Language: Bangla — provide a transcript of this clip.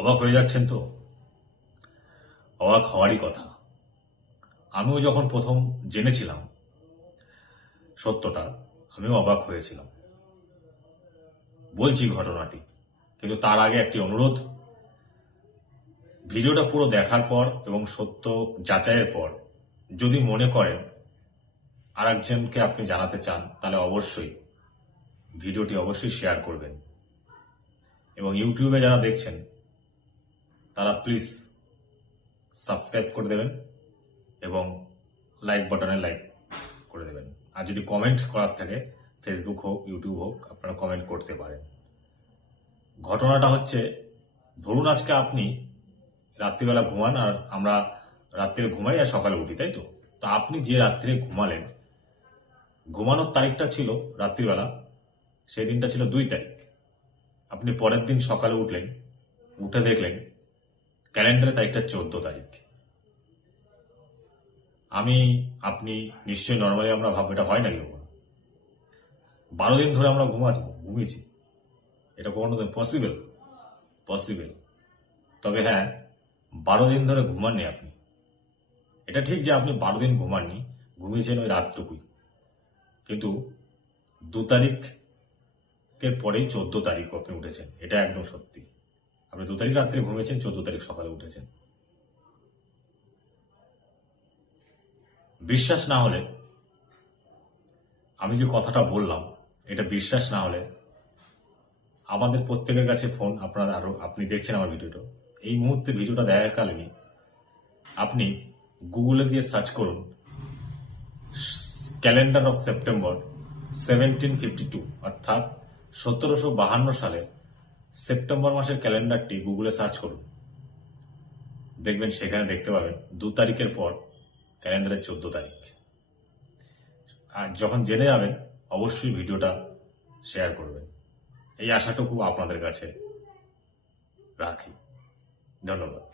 অবাক হয়ে যাচ্ছেন তো? অবাক হওয়ারই কথা। আমিও যখন প্রথম জেনেছিলাম সত্যটা, আমিও অবাক হয়েছিলাম। বলছি ঘটনাটি, কিন্তু তার আগে একটি অনুরোধ। ভিডিওটা পুরো দেখার পর এবং সত্য যাচাইয়ের পর যদি মনে করেন আরেকজনকে আপনি জানাতে চান, তাহলে ভিডিওটি অবশ্যই শেয়ার করবেন। এবং ইউটিউবে যারা দেখছেন তারা প্লিজ সাবস্ক্রাইব করে দেবেন এবং লাইক বাটনে লাইক করে দেবেন। আর যদি কমেন্ট করার থাকে, ফেসবুক হোক ইউটিউব হোক, আপনারা কমেন্ট করতে পারেন। ঘটনাটা হচ্ছে, ধরুন আজকে আপনি রাত্রিবেলা ঘুমান আর আমরা রাত্রে ঘুমাই আর সকালে উঠি, তাই তো? তা আপনি যে রাত্রে ঘুমালেন, ঘুমানোর তারিখটা ছিল রাত্রিবেলা, সেই দিনটা ছিল 2 তারিখ। আপনি পরের দিন সকালে উঠলেন, উঠে দেখলেন ক্যালেন্ডারের তারিখটা 14 তারিখ। আপনি নিশ্চয়ই নর্মালি আমরা ভাববো এটা হয় নাকি কখনো? 12 দিন ধরে আমরা ঘুমিয়েছি, এটা কখনো পসিবল? তবে হ্যাঁ, 12 দিন ধরে ঘুমাননি আপনি। এটা ঠিক যে আপনি 12 দিন ঘুমাননি, ঘুমিয়েছেন ওই রাতটুকুই। কিন্তু 2 তারিখের পরেই 14 তারিখ আপনি উঠেছেন, এটা একদম সত্যি। আপনি 2 তারিখ রাত্রে ঘুমিয়েছেন, 14 তারিখ সকালে উঠেছেন। বিশ্বাস না হলে, আমি যে কথাটা বললাম এটা বিশ্বাস না হলে, আমাদের প্রত্যেকের কাছে ফোন, আপনি দেখছেন আমার ভিডিওটা, এই মুহূর্তে ভিডিওটা দেখাকালীনই আপনি গুগলে গিয়ে সার্চ করুন ক্যালেন্ডার অফ সেপ্টেম্বর 1752, অর্থাৎ 1752 সালে সেপ্টেম্বর মাসের ক্যালেন্ডারটি গুগলে সার্চ করুন। দেখবেন সেখানে দেখতে পাবেন 2 তারিখের পর ক্যালেন্ডারের 14 তারিখ। আর যখন জেনে যাবেন অবশ্যই ভিডিওটা শেয়ার করবেন, এই আশাটুকু আপনাদের কাছে রাখি। ধন্যবাদ।